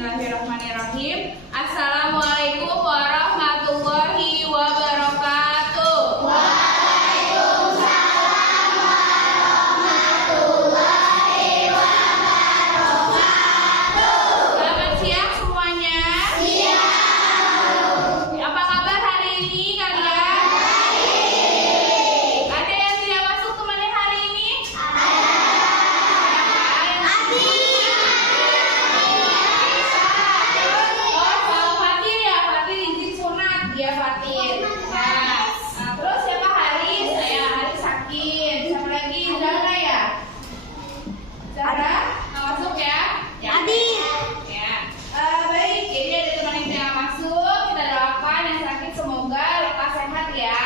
Bismillahirrahmanirrahim. Assalamualaikum warahmatullahi wabarakatuh. Waalaikumsalam warahmatullahi wabarakatuh. Selamat siang semuanya. Siang. Apa kabar hari ini kalian? Baik. Ada yang tidak masuk kemana hari ini? Fatir ya, Fatir izin sunat ya Fatir. Nah, terus siapa Haris? Saya Haris sakit. Siapa lagi? Zara ya? Zara? Nggak masuk ya? Adi. Ya. Baik, jadi ada teman yang tidak masuk. Kita doakan yang sakit semoga lekas sehat ya.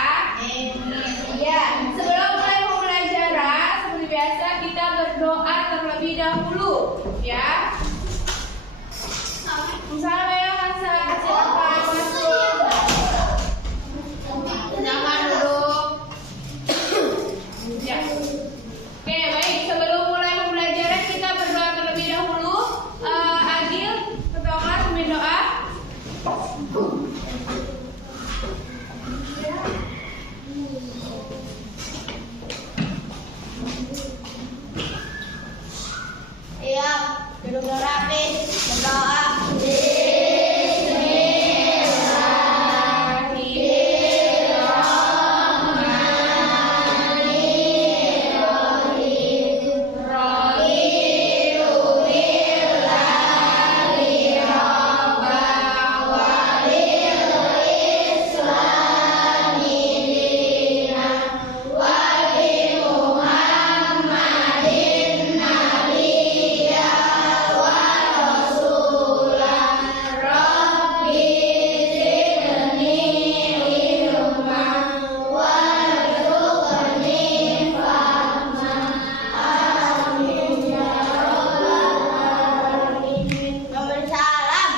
Iya. Sebelum mulai pembelajaran, seperti biasa kita berdoa terlebih dahulu, ya. Misalnya ya masa silakan masuk. Jangan duduk. Ya. Oke, baik. Sebelum mulai pembelajaran kita berdoa terlebih dahulu. Agil, ketua kelas pimpin doa. Iya, duduk rapi, berdoa. Waalaikumsalam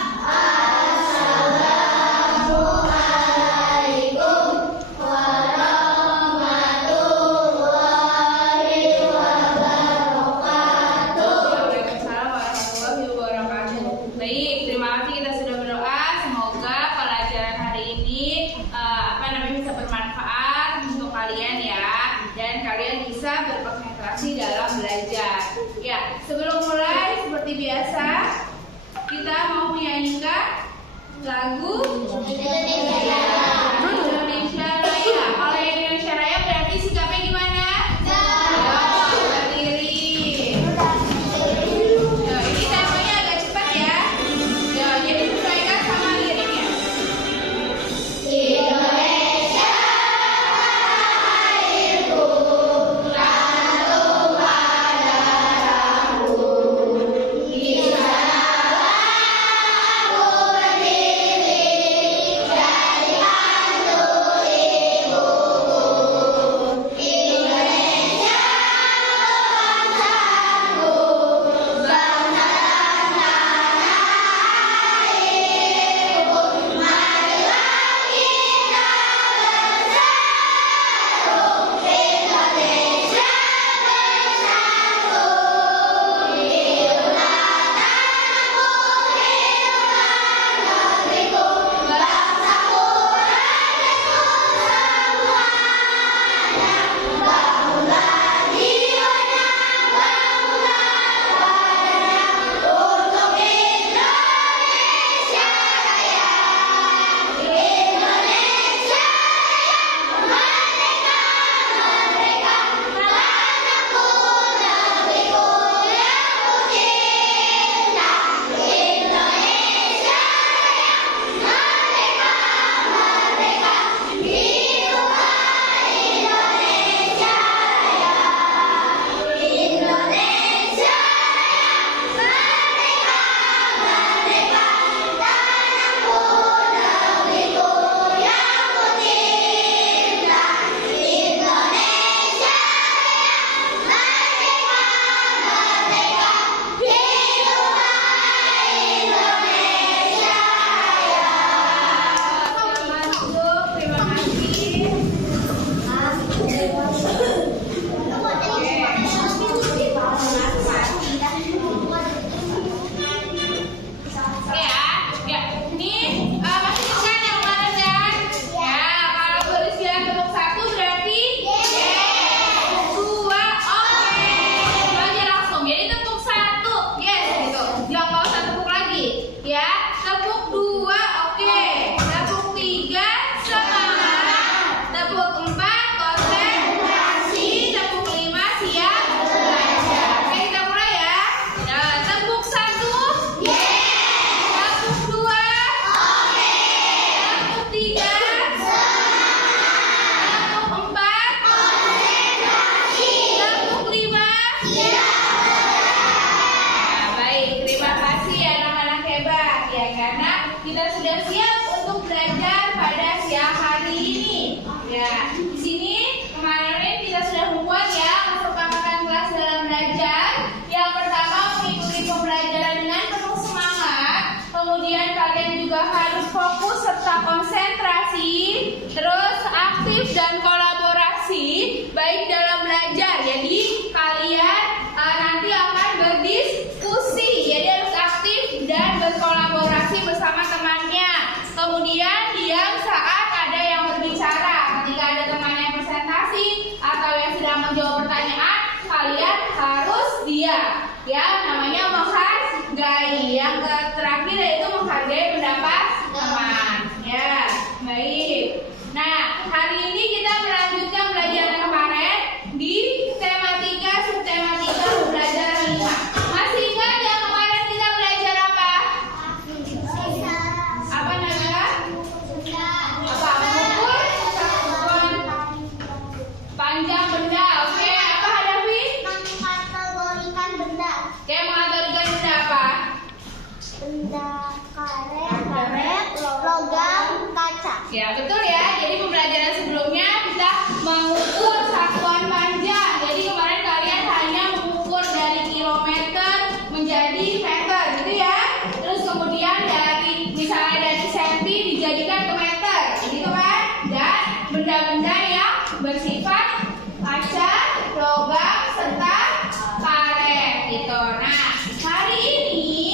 warahmatullahi wabarakatuh. Baik, terima kasih kita sudah berdoa. Semoga pelajaran hari ini bisa bermanfaat untuk kalian ya, dan kalian bisa berkonsentrasi dalam belajar. Ya, sebelum mulai seperti biasa kita mau menyanyikan lagu Indonesia Raya. Kalau Indonesia Raya berarti sikapnya gimana? Berdiri. Ya, ini temponya agak cepat ya. Ya, jadi sesuaikan sama liriknya. Indonesia airku, tanah tumpah darahku. Di sanalah aku berdiri, jadi tetap konsentrasi, terus aktif dan kolaborasi baik dalam belajar. Jadi kalian nanti akan berdiskusi. Jadi harus aktif dan berkolaborasi bersama temannya. Kemudian diam saat ada yang berbicara. Ketika ada teman yang presentasi atau yang sedang menjawab pertanyaan, kalian harus diam. Ya, namanya menghargai. Yang terakhir yaitu menghargai pendapat teman. Ya, baik. Nah, hari ini kita melanjutkan pelajaran kemarin di tematika subtematika pembelajaran 5. Masih ingat yang kemarin kita belajar apa? Apa namanya? Apa? Mengukur satuan panjang benda. Oke, apa Hadafi? Mengkategorikan benda. Oke, mengaturkan benda apa? Benda karet, logam, kaca. Ya, betul ya. Jadi pembelajaran sebelumnya kita mengukur satuan panjang. Jadi kemarin kalian hanya mengukur dari kilometer menjadi meter, gitu ya. Terus kemudian dari misalnya dari senti dijadikan ke meter, gitu kan? Dan benda-benda yang bersifat kaca, logam, serta karet, gitu. Nah, hari ini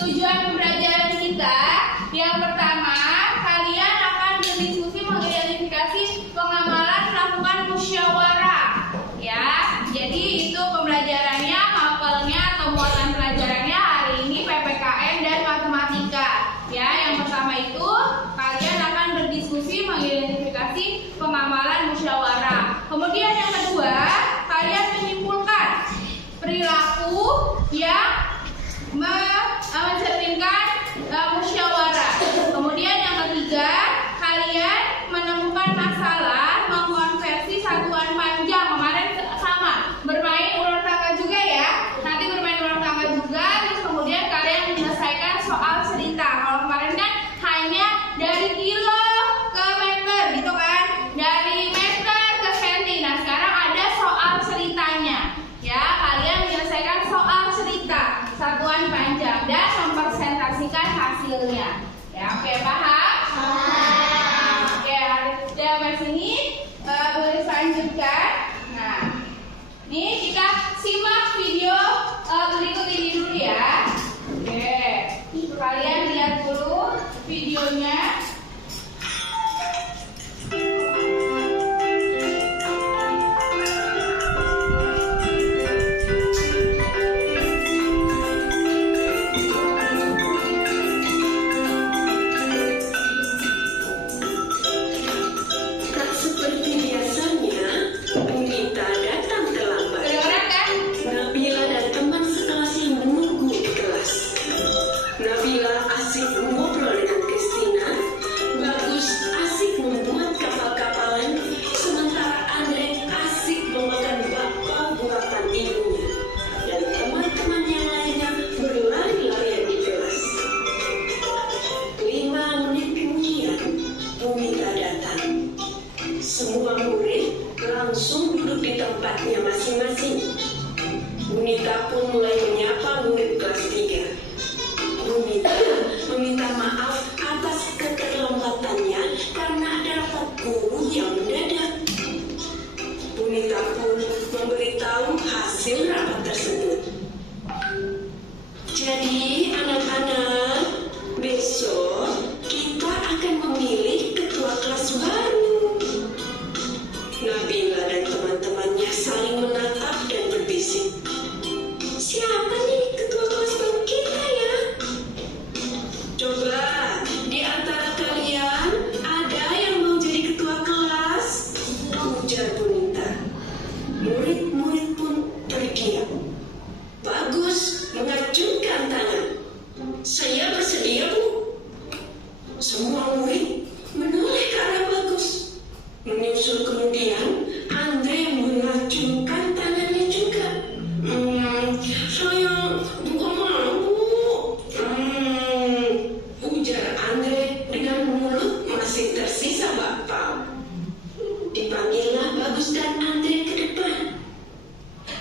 tujuan pembelajaran kita yang pertama, kalian akan berdiskusi mengidentifikasi pengamalan melakukan musyawarah. Ya, jadi itu pembelajarannya, mapelnya atau muatan pelajarannya hari ini PPKN dan matematika. Ya, yang pertama itu kalian akan berdiskusi mengidentifikasi pengamalan musyawarah. Kemudian yang kedua, kalian menyimpulkan perilaku yang mencerminkan musyawarah. Kemudian yang ketiga, kalian menemukan masalah mengkonversi satuan panjang. Kemarin sama, bermain ular tangga juga ya. Nanti bermain ular tangga juga. Terus kemudian kalian menyelesaikan soal cerita. Kalau kemarin kan hanya dari kilo ke meter, gitu kan? Dari meter ke senti. Nah, sekarang ada soal ceritanya. Ya, kalian menyelesaikan soal cerita satuan panjang dan mempresentasikan hasilnya. Ya, oke, paham? Oke, sampai sini boleh lanjutkan. Nah, ini kita simak video berikut ini dulu ya. Oke, kalian lihat dulu videonya. Tak seperti biasanya, Bunita datang terlambat. Kedengeran kan? Nabila dan teman sekelasnya menunggu di kelas. Nabila asik ngobrol dengan Christina. Bagus asik membuat kapal-kapalan. Sementara Andre asik memakan bakpao buatan ibunya. Dan teman-teman yang lainnya berlari-larian di kelas. 5 menit kemudian, Bunita datang. Semua murid langsung duduk di tempatnya masing-masing. Bunita pun mulai menyapa murid kelas 3. Bunita meminta maaf atas keterlambatannya karena ada rapat guru yang mendadak. Bunita pun memberitahu hasil rapat tersebut. Jadi anak-anak, besok kita akan memilih ketua kelas baru. Nabila dan teman-temannya saling menatap dan berbisik. Siapa nih ketua kelas baru kita ya? Coba di antara kalian ada yang mau jadi ketua kelas? Ujar Bunita. Murid-murid pun terdiam. Bagus mengacungkan tangan. Saya bersedia, Bu. Semua murid menoleh ke arah Bagus. Menyusul kemudian Andre mengacungkan tangannya juga. Saya bukan mau. Ujar Andre dengan mulut masih tersisa bakpao. Dipanggillah Bagus dan Andre ke depan.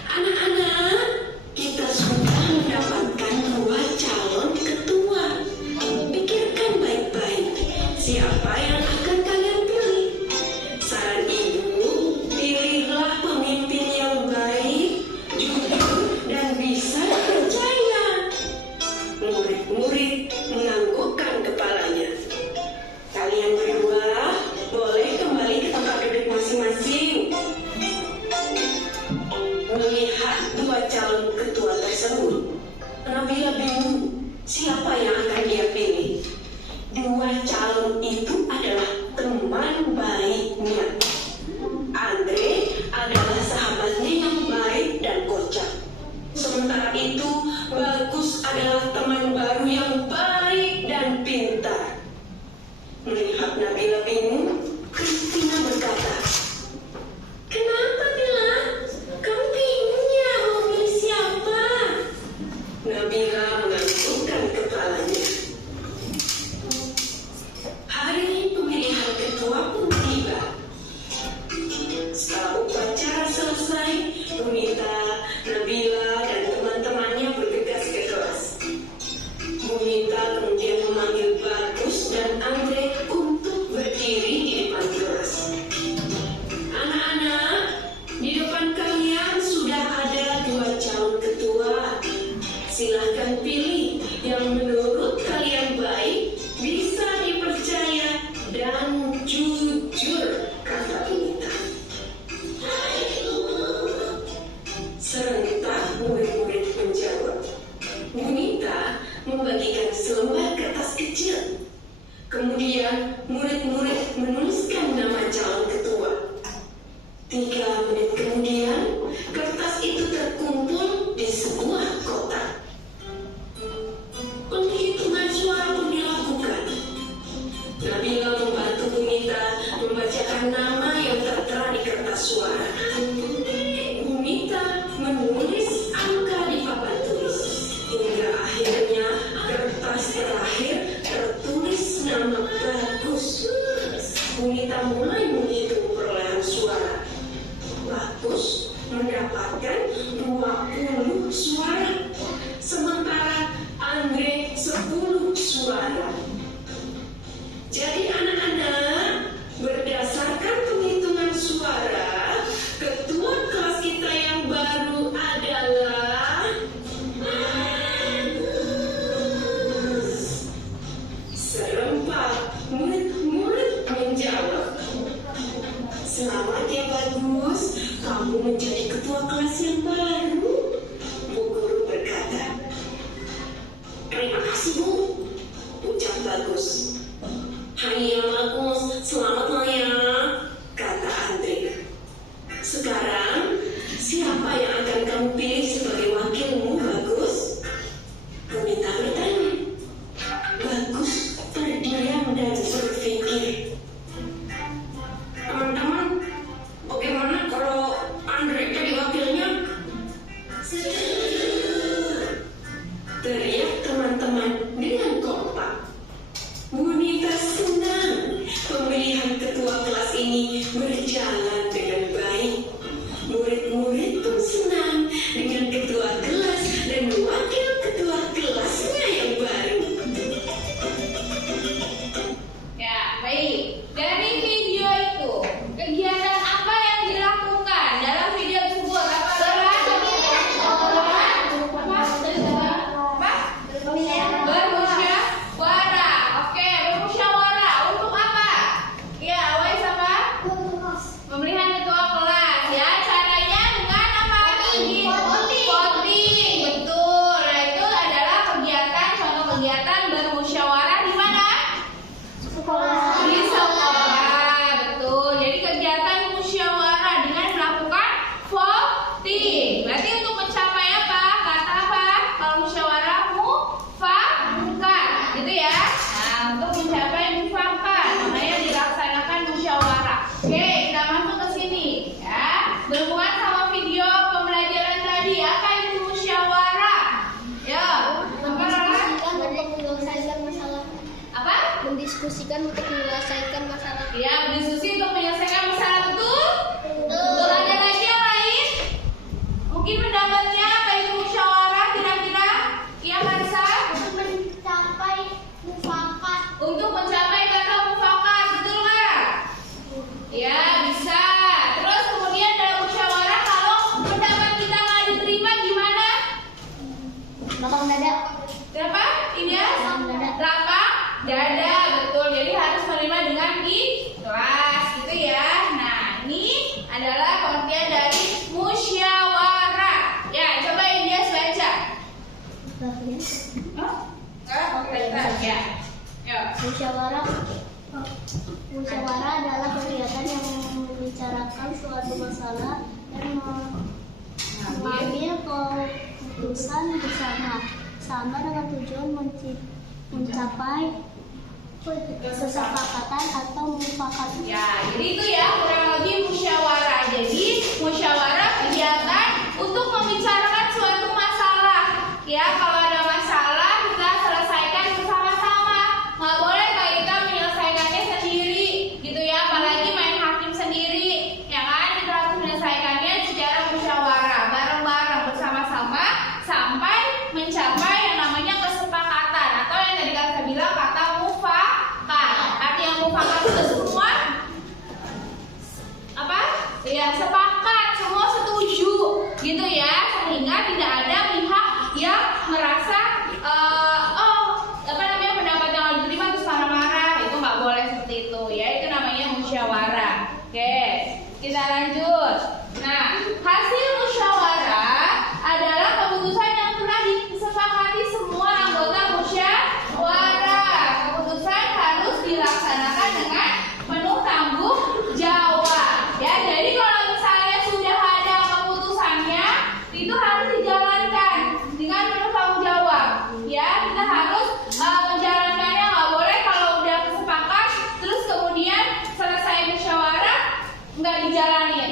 Anak-anak, kita sudah mendapatkan 2 calon ketua. Pikirkan baik-baik siapa Kalian berdua boleh kembali ke tempat duduk masing-masing. Melihat dua calon ketua tersebut, Nabila bingung siapa yang akan dia pilih. Dua calon itu adalah teman baiknya. Andre adalah sahabatnya yang baik dan kocak. Sementara itu, Bagus adalah teman baru yang baik dan pintar. Melihat Nabila bingung, Christina berkata, "Kenapa, Bila? Kamu bingung ya mau milih siapa?" Nabila menganggukkan kepalanya. Hari pemilihan ketua pun tiba. Setelah upacara selesai, Bunita, Nabila, dan teman-temannya bergegas ke kelas. Bunita kemudian memanggil Bagus dan Andre untuk berdiri di depan kelas. Anak-anak, di depan kalian sudah ada dua calon ketua. Silahkan pilih yang menurut kalian baik, bisa dipercaya, dan jujur, kata Bunita. Serentak murid-murid menjawab. Bunita membagikan selembar kertas kecil. Kemudian murid-murid menuliskan nama calon ketua. 3 menit kemudian, kertas itu terkumpul di sebuah kotak. Penghitungan suara pun dilakukan. Nabila membantu Bunita membacakan nama yang tertera di kertas suara. Bunita menulis angka di papan tulis. Hingga akhirnya kertas terakhir tertulis nama Bagus. Bunita mulai menghitung perolehan suara. Bagus mendapatkan 20 suara. Sementara Andre 10 suara. Jadi anak-anak, berdasarkan penghitungan suara, ketua kelas kita yang baru adalah serempak murid-murid menjawab. Selamat ya Bagus, kamu menjadi ketua kelas yang baru. Bu guru berkata. Terima kasih Bu, ucap Bagus. Hai ya Bagus, selamat ya, kata Andre. Sekarang, siapa yang akan kamu pilih sebagai wakilmu, Bagus? Bunita bertanya. Bagus terdiam dan berpikir. Teman-teman, bagaimana kalau Andre jadi wakilnya? Teriak teman-teman dengan kompak. Bunita senang pemilihan ketua kelas ini berjalan dengan baik. Murid-murid pun senang dengan ketua kelas dan wakil ketua kelasnya yang baru. Ya, baik. Dari video itu, kegiatan apa yang dilakukan dalam video tersebut? Apa? Bermusyawarah. Oke, bermusyawarah untuk apa? Ya, Wais apa? Pemilihan ketua kelas. Ya, caranya dengan apa? Voting. Betul. Nah, itu adalah kegiatan, contoh kegiatan bermusyawarah di mana? Di sekolah, betul. Jadi kegiatan musyawarah dengan melakukan voting. Berarti untuk mencapai apa? Kata apa? Kalau musyawarah mufakat, gitu ya. Nah, untuk mencapai mufakat, makanya dilaksanakan musyawarah. Oke, kita masuk ke sini, ya. Berhubungan sama video pembelajaran tadi, apa itu musyawarah? Ya, apa? Mendiskusikan untuk menyelesaikan masalah. Ya, berdiskusi untuk menyelesaikan masalah, betul? Betul. Ada lagi yang lain? Mungkin pendapatnya apa itu musyawarah kira-kira? Iya, Marisa? Untuk mencapai mufakat. Untuk mencapai kata mufakat, betul nggak? Ya, bisa. Terus kemudian dalam musyawarah kalau pendapat kita nggak diterima gimana? Lapang dada. Kenapa? Ini ya? Lapang dada. Lapang dada, betul. Jadi harus menerima Ya. Ya. Musyawarah adalah kegiatan yang membicarakan suatu masalah dan mengambil keputusan bersama dengan tujuan mencapai kesepakatan atau mufakat. Ya, jadi itu ya kurang lebih musyawarah. Jadi musyawarah kegiatan untuk membicarakan suatu masalah. Ya, kalau ada masalah kita selesaikan bersama-sama. Nggak boleh kalau kita menyelesaikannya sendiri, gitu ya. Apalagi main hakim sendiri, ya kan? Kita harus menyelesaikannya secara musyawarah, bareng-bareng bersama-sama sampai mencapai yang namanya kesepakatan atau yang tadi kita bilang kata mufakat. Artinya mufakat itu semua apa? Ya sepakat, semua setuju, gitu ya. Sehingga tidak ada pihak yang merasa pendapat yang diterima terus marah-marah. Itu nggak boleh seperti itu ya. Itu namanya musyawarah. Oke, kita lanjut. Nah, hasil musyawarah adalah keputusan yang telah disepakati semua anggota musyawarah. Keputusan harus dilaksanakan dengan penuh tanggung jawab. Ya, jadi kalau misalnya sudah ada keputusannya, itu harus dijalankan dengan penuh tanggung jawab. Ya, kita harus menjalankannya. Nggak boleh kalau udah kesepakat terus kemudian selesai musyawarah nggak dijalanin.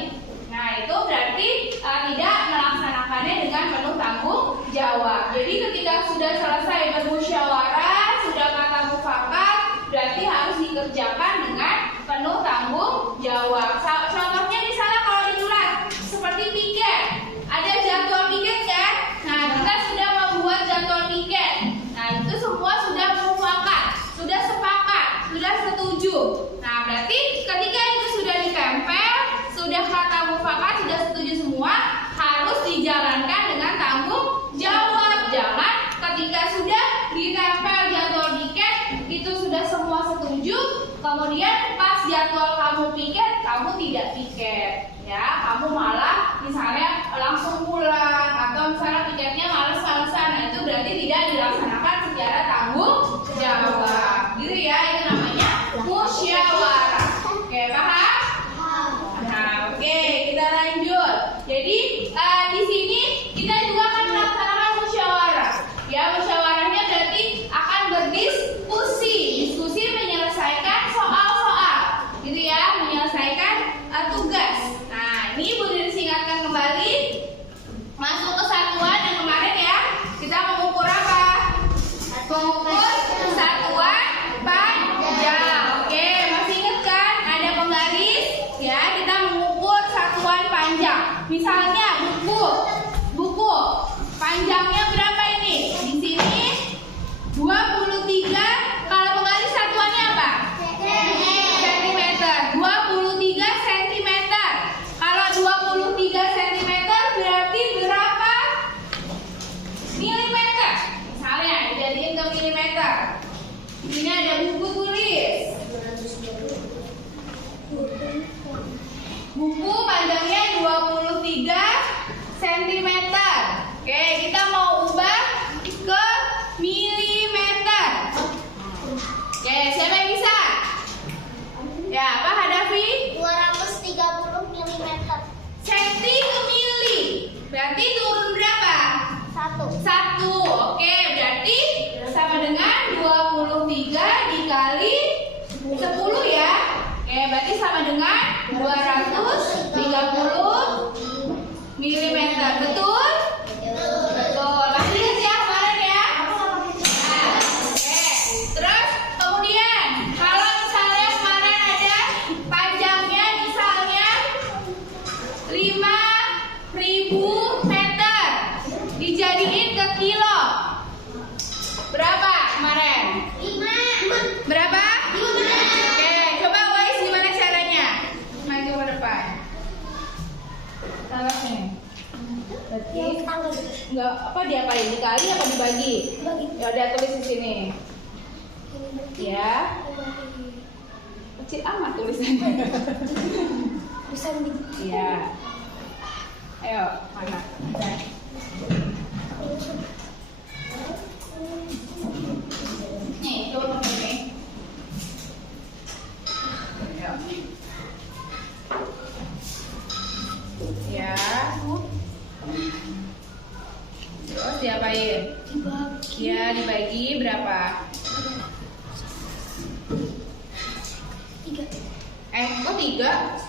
Nah, itu berarti tidak melaksanakannya dengan penuh tanggung jawab. Jadi ketika sudah selesai bermusyawarah, sudah kata mufakat, berarti harus dikerjakan dengan penuh tanggung jawab. Contohnya misalnya kalau di surat seperti piket, ada jadwal piket kan? Nah, kita sudah membuat jadwal piket. Nah, itu semua sudah mufakat, sudah sepakat, sudah setuju. Nah, berarti ketika itu sudah ditempel, sudah kata mufakat, sudah setuju semua, harus dijalankan dengan tanggung jawab. Jangan ketika sudah ditempel jadwal piket, itu sudah semua setuju, kemudian pas jadwal kamu piket, kamu tidak piket. Ya, kamu malah misalnya langsung pulang atau misalnya piketnya males-malesan. Nah, itu berarti tidak dilaksanakan secara tanggung jawab. Gitu ya, itu namanya musyawarah. Oke, paham? Nah, oke, kita lanjut. Jadi di sini kita juga akan melaksanakan musyawarah. Ya, musyawarahnya berarti akan diskusi menyelesaikan soal-soal, gitu ya, menyelesaikan tugas. Nah, ini boleh disingkatkan kembali. Masuk kesatuan yang kemarin ya, kita mengukur apa? Mengukur kesatuan panjang. Oke, masih ingat kan? Ada penggaris ya, kita mengukur satuan panjang. Misalnya buku panjangnya berapa ini? Di sini 23. Kalau penggaris satuannya apa? Sentimeter. 23 cm. Kalau 23 cm berarti berapa milimeter? Misalnya dijadiin ke milimeter. Ini ada buku tulis. Buku panjangnya 23 cm. Oke, kita mau ubah ke milimeter. Oke, siapa yang bisa? Ya, apa Hadafi? 230 mm. Senti ke mili. Berarti turun berapa? 1. Oke, berarti sama dengan 23 dikali 10 ya. Oke, berarti sama dengan 230 mm. Betul? Betul. Masih ingat ya kemarin ya? Nah, oke. Terus kemudian kalau misalnya kemarin ada panjangnya misalnya 5.000 meter dijadiin ke kilo, berapa kemarin? 5. Berapa? 5. Oke, coba Wais gimana caranya? Maju ke depan. Salah nih. Berarti enggak apa diapain, dikali apa dibagi? Ya udah tulis di sini. Ya. Kecil amat tulisannya. Iya. Ayo, mana? diapain? Ya, dibagi berapa? 3. Kok 3?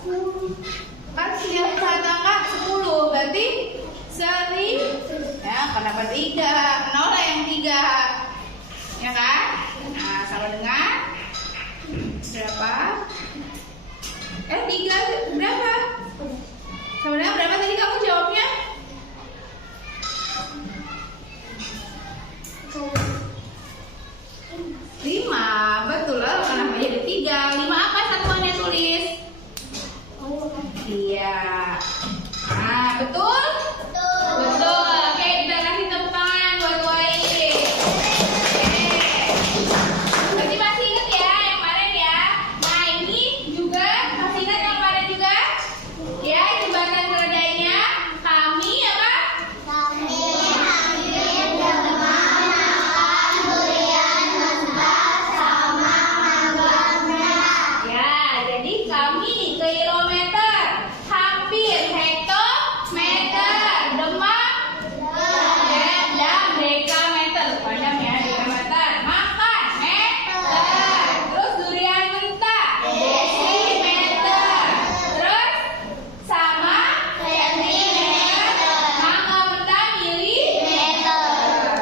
Kan setiap satu angka 10, berarti 1000. Ya, kenapa 3? Kenapa yang 3? Ya kan? Nah, sama dengan berapa? 3 berapa? Sama dengan berapa tadi kamu jawabnya? 5, betul lah. Kenapa jadi 3? 5 apa satuannya tulis? Iya. Nah, betul? Betul. Oke, kita kasih tepuk tangan buat Wai. Berarti masih ingat ya yang kemarin ya? Nah, ini juga masih ingat yang kemarin juga? Ya, jembatan keledainya kami apa? Ya, jadi kami kilometer, hampir hektometer, demak, dan dekameter, panjang ya dekameter, makan meter, terus durian mentah, desimeter, terus sama sentimeter, mangga mentah milimeter.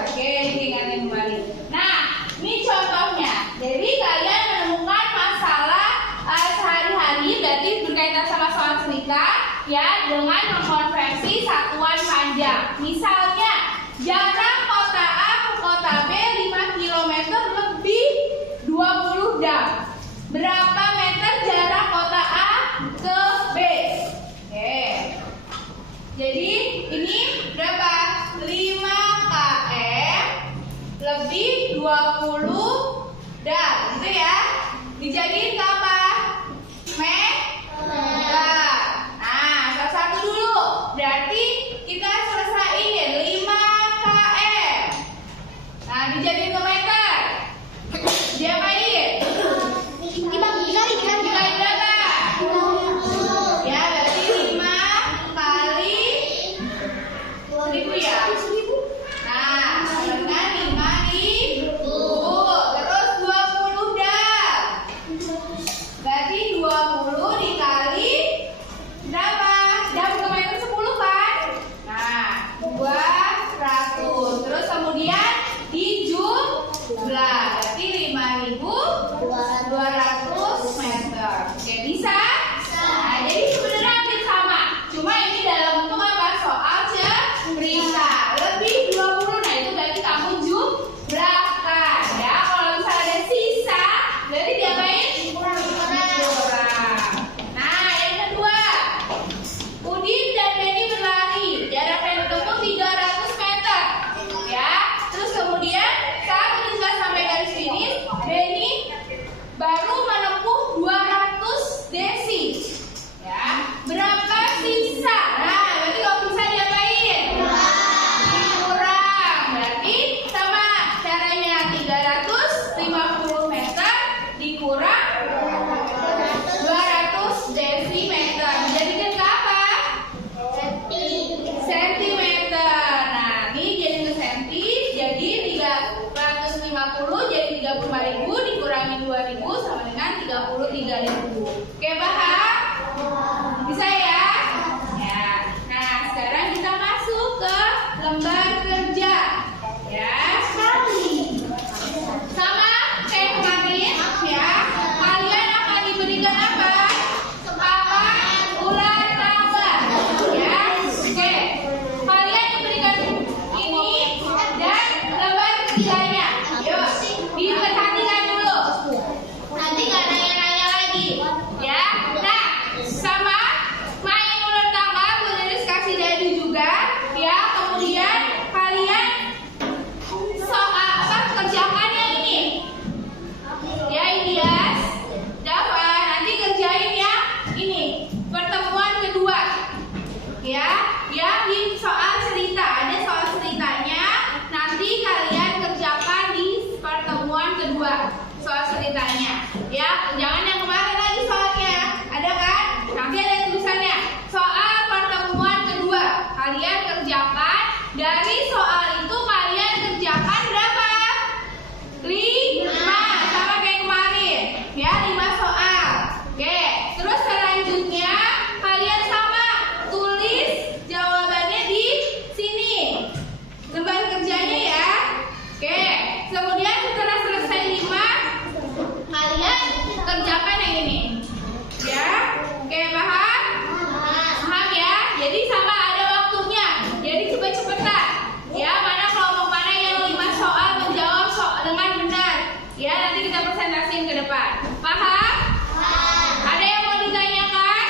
Oke, diingatin kembali. Nah, ini contohnya. Jadi kalian menemukan masalah sehari-hari, berarti berkaitan sama soal serikat ya, dengan mengkonversi satuan panjang. Misalnya, jarak kota A ke kota B 5 km lebih 20 jam. Berapa meter jarak kota A ke B? Oke. Jadi ini berapa? 5 km lebih 20 jam, gitu ya. Dijadiin ke apa? Meter. Nah, satu-satu dulu. Berarti kita selesaiin 5 km. Nah, dijadiin ke meter. Diapain? Dikali berapa? Ya, berarti 5 kali 1000 ya. Nah, sama dengan 5.000. Terus 20 jam. Berarti 20 dikali berapa? Jam ke meter 10 kan? Nah, 200. Terus kemudian dijumlah. Berarti 5.200 meter. Oke, bisa? Nah, jadi sebenarnya hampir sama. Cuma ini dalam bentuk apa? Soal cerita. Lebih 20. Nah, itu berarti kamu jumlahkan. Ya, kalau misalnya ada sisa, berarti diapain? Kurang. Nah, yang kedua, Udin dan Benny berlari. Jarak yang ditempuh 300 meter. Ya, terus kemudian saat sudah sampai garis finish, Benny baru menempuh 200 desi. Ya, berapa sisa? Nah, berarti kalau bisa diapain? Kurang. Berarti sama caranya 350 meter dikurang 200 desimeter. Dijadikan ke apa? Sentimeter. Nah, ini jadi ke senti, jadi 350 jadi 35.000 dikurangi 2.000 sama dengan 33.000. Oke, paham? Bisa ya? Ya. Nah, sekarang kita masuk ke lembar kerja. Ya. Sama kayak kemarin ya. Kalian akan diberikan apa? Papan ular tangga. Ya. Oke. Kalian diberikan ini dan lembar kerjanya. Yuk, diperhatikan dulu. Nanti nggak nanya-nanya lagi. ini. Ya, oke, paham? Paham ya? Jadi sama ada waktunya. Jadi cepet-cepetan. Ya, mana kelompok mana yang 5 soal menjawab dengan benar. Ya, nanti kita presentasiin ke depan. Paham? Ada yang mau ditanyakan?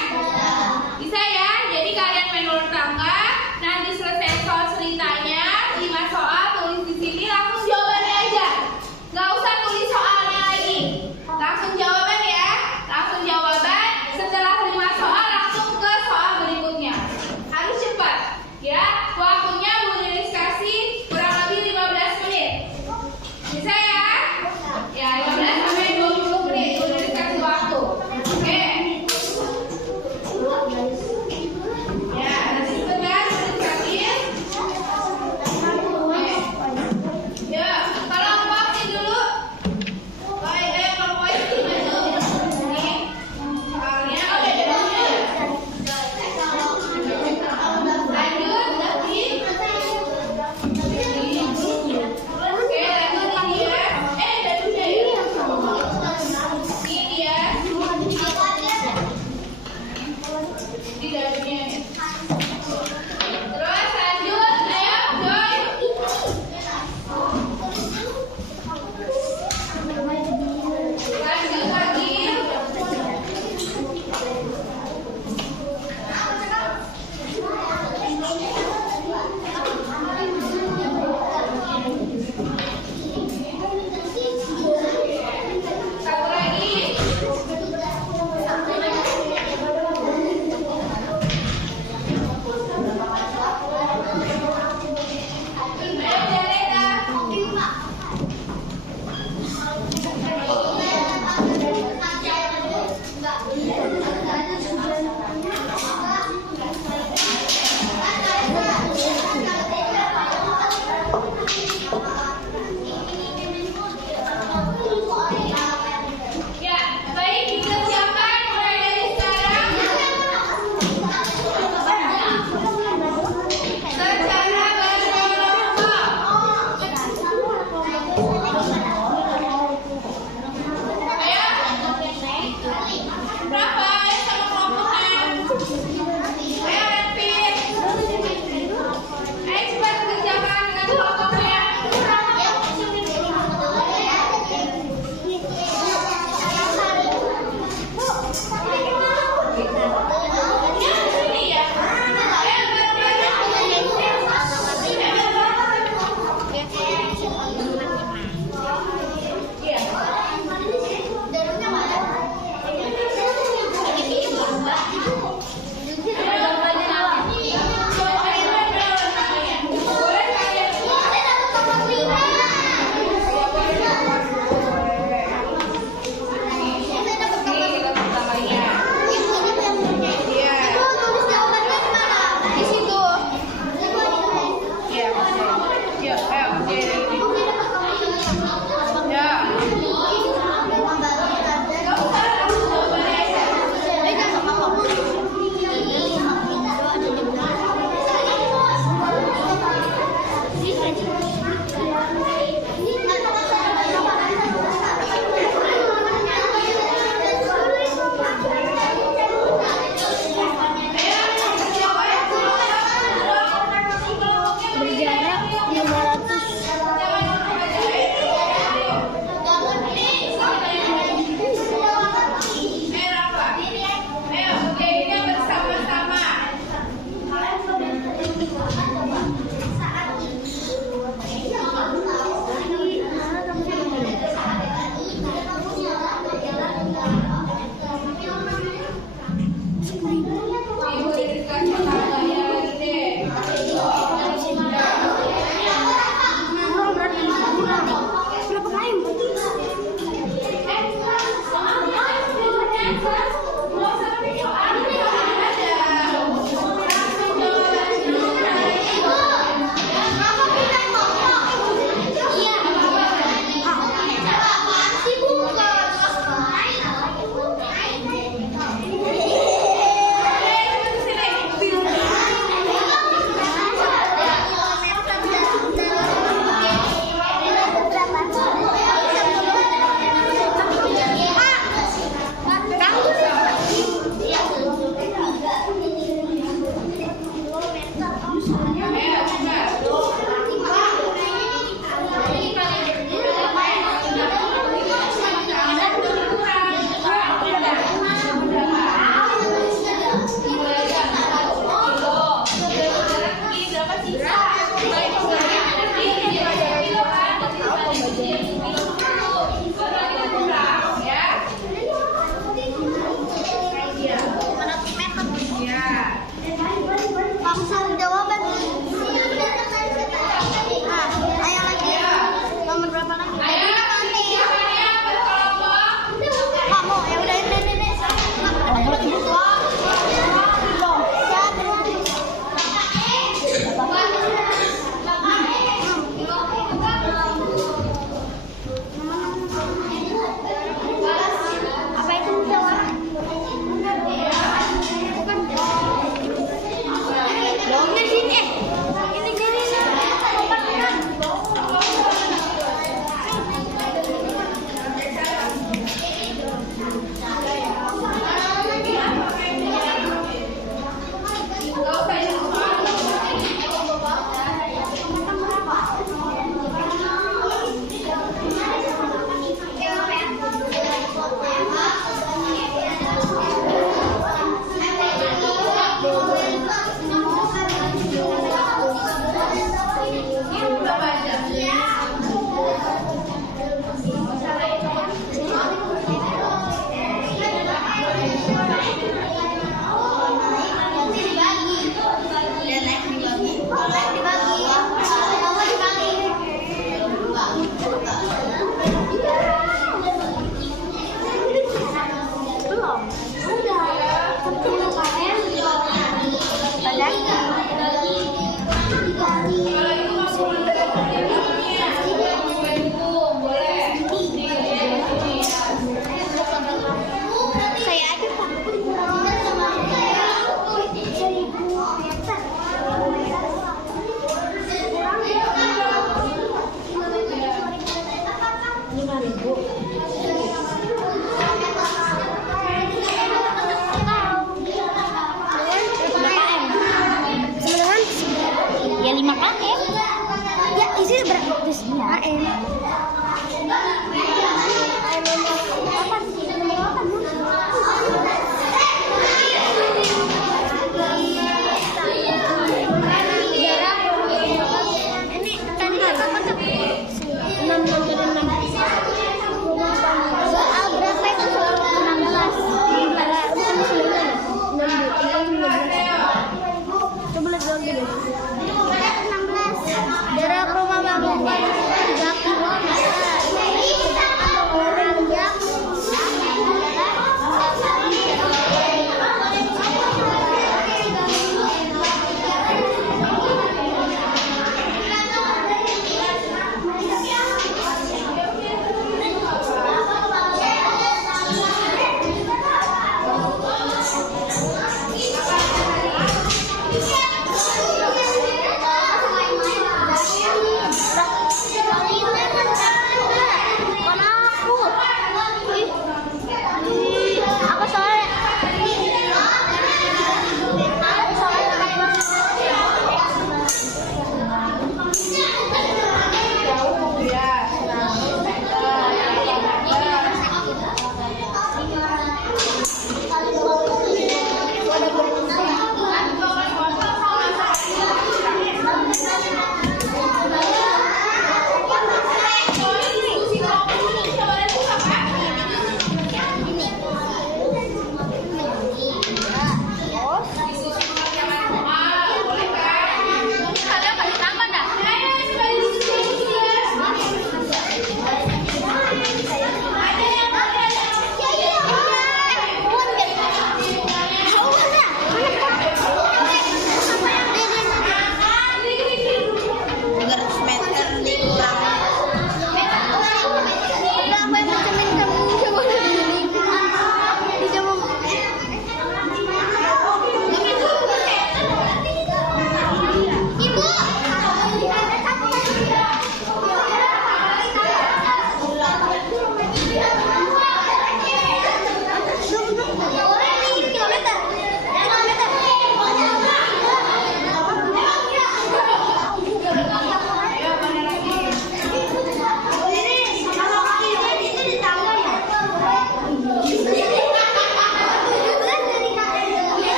Bisa ya? Jadi kalian main ulur tangga. Nanti selesai soal ceritanya, 5 soal tulis di sini, langsung jawabannya aja. Nggak usah tulis soalnya lagi. Langsung jawaban ya. Langsung jawaban. berapa? Terus AM. Ini tadi apa? 6 dari 6. Soal berapa itu? Soal 16. Bukan 9. 16. Coba lihat dulu. 16. Jarak rumah Bang Bupati 3 km. Orang jam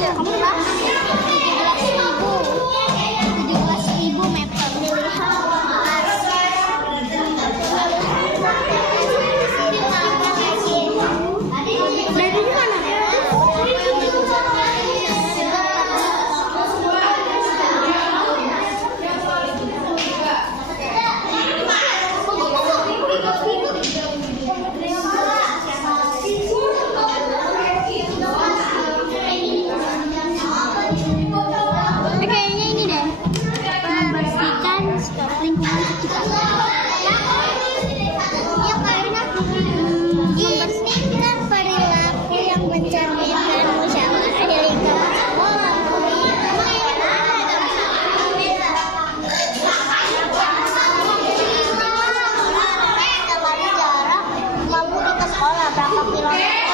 Kamu lah 17.000 meter. Dari mana? Kayaknya ini deh, membersihkan lingkungan sekitar. Ya karena membersihkan perilaku yang mencerminkan musyawarah di lingkungan sekolah. Tapi jarak kamu ke sekolah berapa kilometer?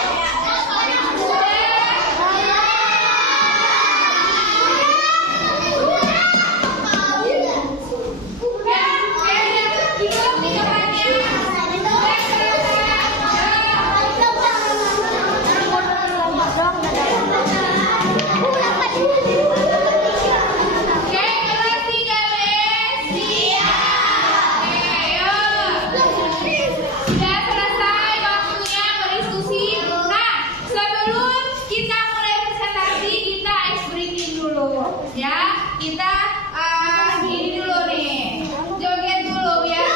Ya, kita gini dulu nih, joget dulu biar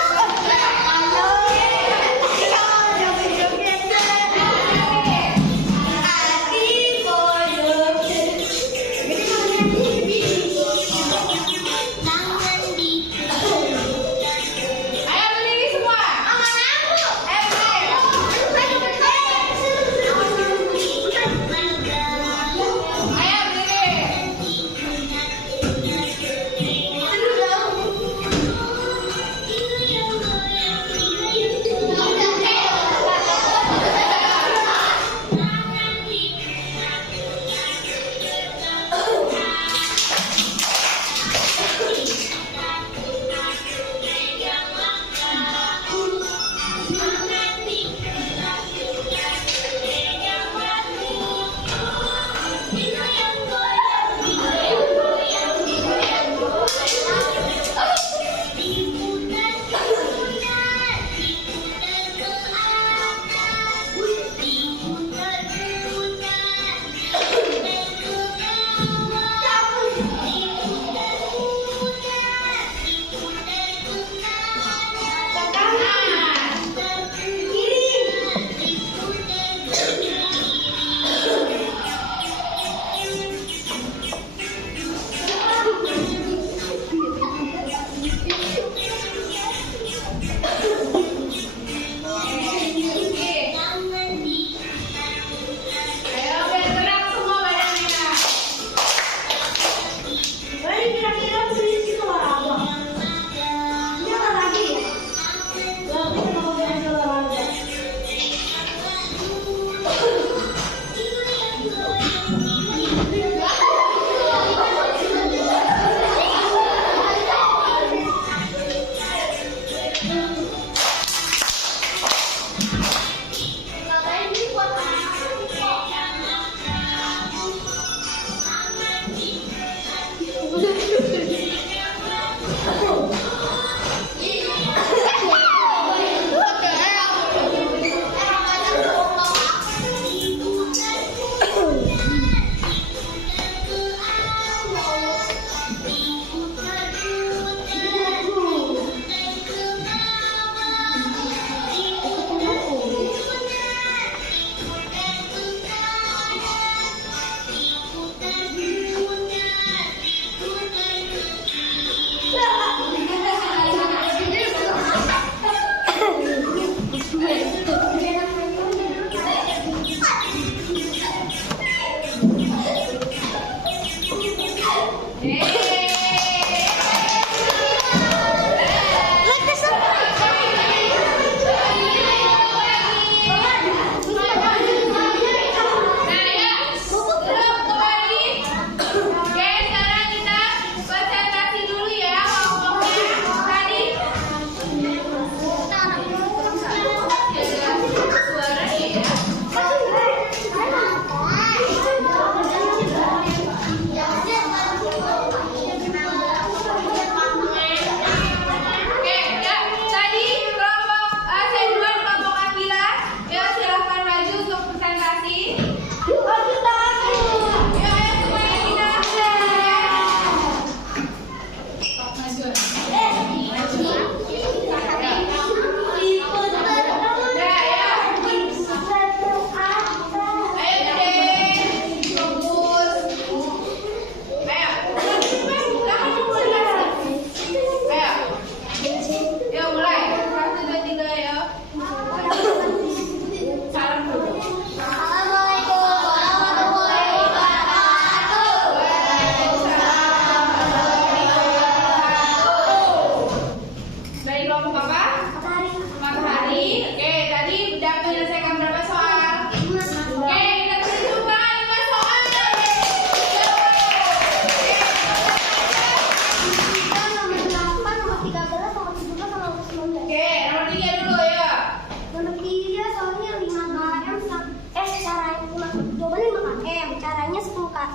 ayo berdiri semua. Ayo berdiri.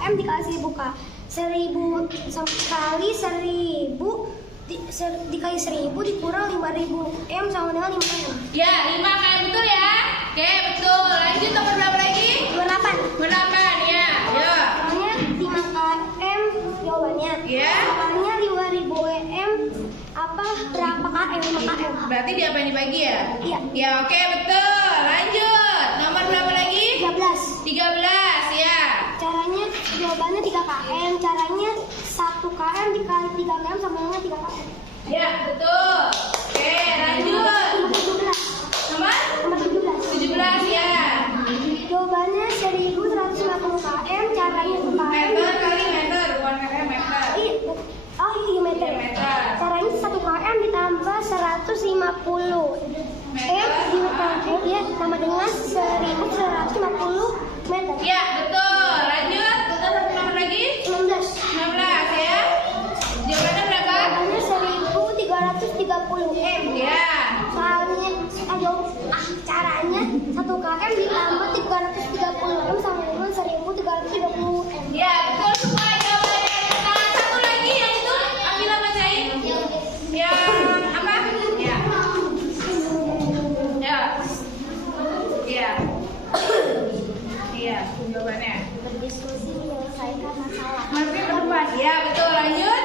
km dikali 1000 k. 1000 kali 1000 dikali 1000 dikurang 5000 m sama dengan 5 m. Ya, 5 km betul ya? Oke, betul. Lanjut nomor berapa lagi? 28. 28 ya. Ya. Caranya 5 km jawabannya. Ya. Caranya 5000 m berapa km? 5 km. Berarti diapain dibagi ya? Iya. Ya, oke, betul. Lanjut. Nomor berapa lagi? 13. 13 ya. Caranya jawabannya 3 km. Caranya 1 km dikali 3 km sama dengan 3 km. Ya, betul. Oke, lanjut. Nomor 17. Nomor Nomor 17. 17 ya. Jawabannya 1150 km. Caranya 1 km. Meter kali meter, bukan kali meter. Oh iya meter. Iya, meter. Caranya 1 km ditambah 150 Meter. ya sama dengan 1150 meter. Ya, betul. Lanjut. Nomor lagi? 16. 16 ya. Jawabannya berapa? Jawabannya 1330 m. Ya. Caranya 1 km ditambah 330 m sama dengan 1330 m. Ya, betul semua jawabannya. Nah, satu lagi yang itu Akila bacain. Yang apa? Ya. Ya. Iya. Iya, jawabannya. Berdiskusi menyelesaikan masalah. Martin depan. Ya, betul. Lanjut.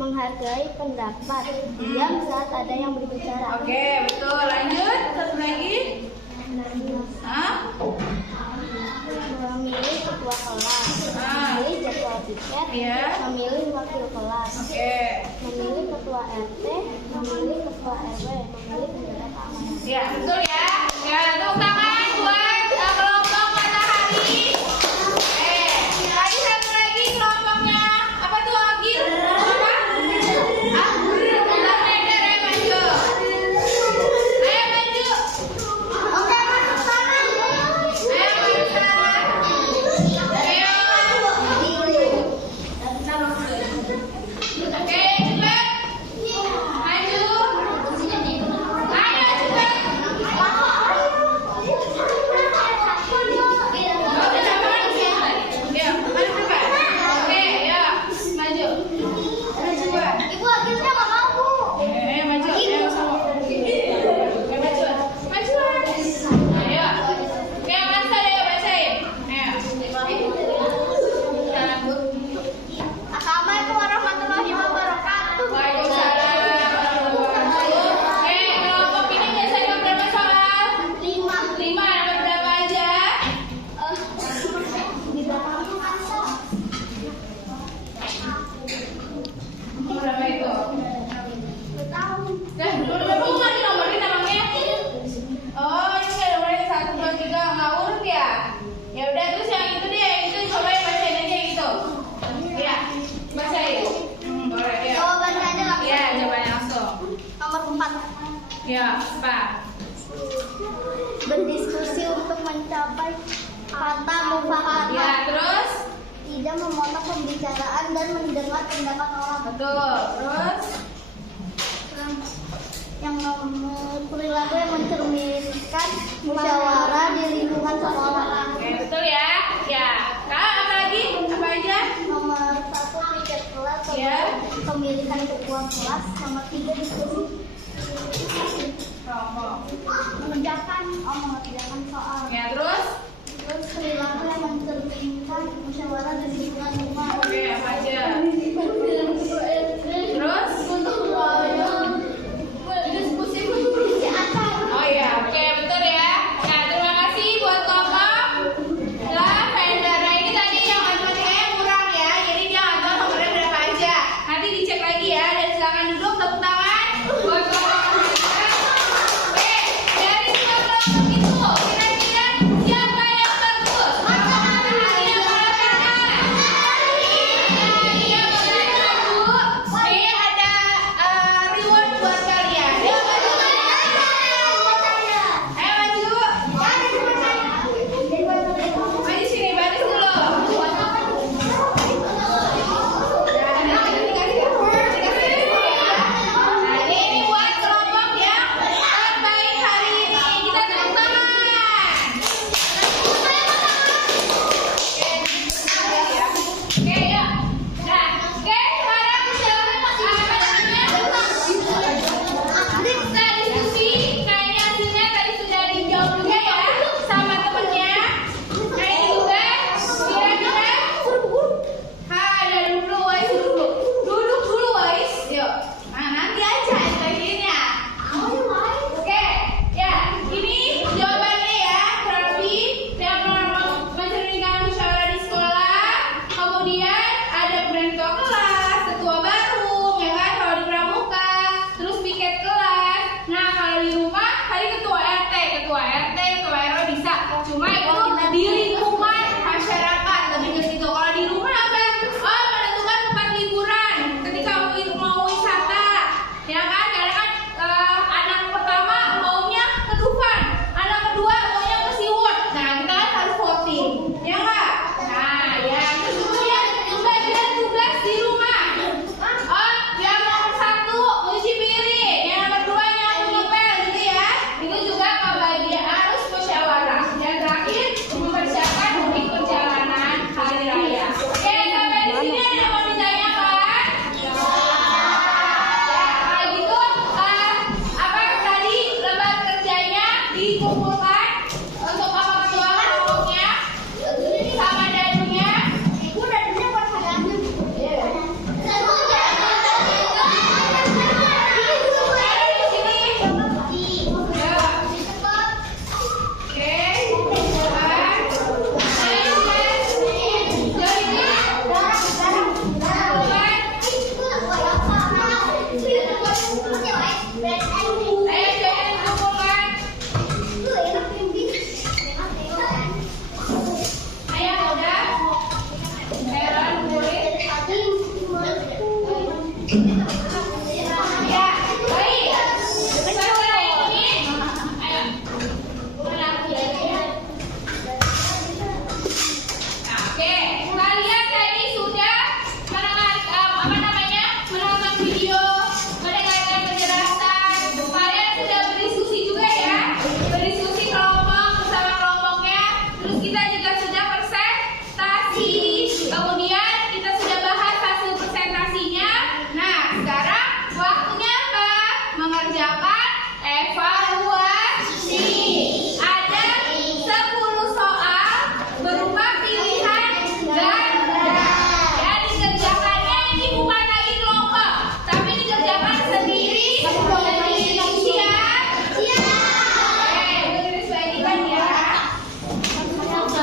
Menghargai pendapat. Diam saat ada yang berbicara. Oke, betul. Lanjut. Satu lagi. Hah? Memilih ketua kelas. Ah. Memilih jadwal tiket. Iya. Memilih wakil kelas. Oke. Memilih ketua RT. Memilih ketua RW. Memilih penjaga keamanan. Ya, betul ya. Ya, tepuk tangan buat kelompok matahari. Lagi satu lagi kelompoknya. Apa tuh Agil? Apa? Ah, Bang Eder, ayo maju. Ayo maju. Oke, masuk sana. Ayo maju sana. Ayo. Oke, cepat. Maju. Ayo cepat. Ibu akhirnya nggak mau, Bu. Assalamualaikum warahmatullahi wabarakatuh. Di belakangku masa. Nggak tahu. Oh, ini nggak nomornya 1, 2, 3 nggak urut ya? Ya udah terus yang itu deh, yang itu coba bacain aja yang itu. Ya, bacain. Boleh ya. Jawabannya aja nggak bisa. Ya, jawabannya langsung. Nomor 4. Ya, apa? Berdiskusi untuk mencapai kata mufakat. Ya, terus? Tidak memotong pembicaraan dan mendengar pendapat orang. Betul. Terus? Yang perilaku yang mencerminkan musyawarah di lingkungan sekolah. Oke, betul ya. Ya. Kak, apa lagi? Apa aja? Nomor 1 tiket kelas. Ya. Pemilihan ketua kelas. Nomor 3 diskusi Kelompok. mengerjakan soal. Ya, terus? Terus perilaku yang mencerminkan musyawarah di lingkungan rumah. Oke, apa aja? Terus? Diskusi apa? Oh ya, oke betul ya. Nah, terima kasih buat kelompok. Lah, vendor ini tadi yang matematikanya kurang ya. Jadi dia nggak tahu nomornya berapa aja. Nanti dicek lagi ya. Dan silakan duduk, tepuk tangan buat kelompok. Oke, dari semua kelompok itu kira-kira siapa yang bagus? Ya, baik. Setelah ini, ayo. Nah, oke, kalian tadi sudah menonton video, mendengarkan penjelasan. Kalian sudah berdiskusi juga ya, berdiskusi kelompok bersama kelompoknya. Terus kita juga sudah presentasi. Kemudian kita sudah bahas hasil presentasinya. Nah, sekarang waktunya apa? Mengerjakan evaluasi. Ada 10 soal berupa pilihan ganda. Ya, dikerjakannya ini bukan lagi kelompok, tapi dikerjakan sendiri. Siap? Oke, tulis bagikan ya. Tulis namanya.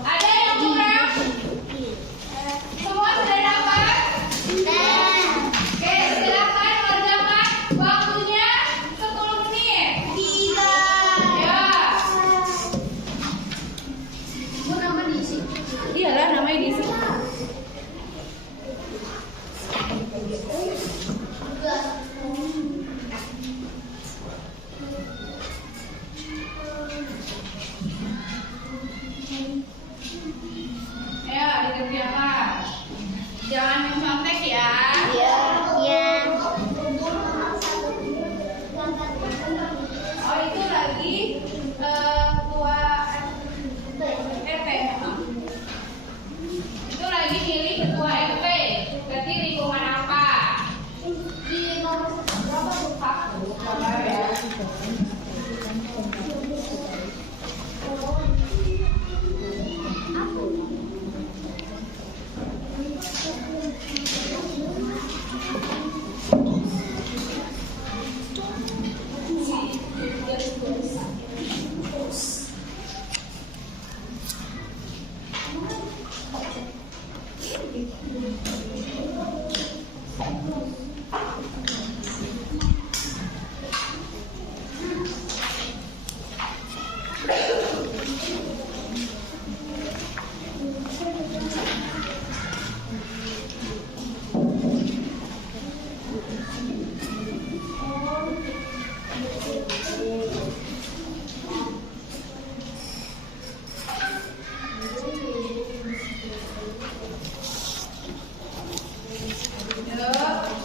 Ada yang kurang? Semua sudah dapat? Oke, silakan kerjakan. Waktunya 10 menit. Ya. Iyalah, namanya diisi. Ayo, dikerjakan. Jangan mencontek ya. Oh, itu lagi ketua RT. Itu lagi milih ketua RT. Berarti lingkungan apa? Satu. Ya. Yuk.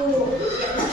aku.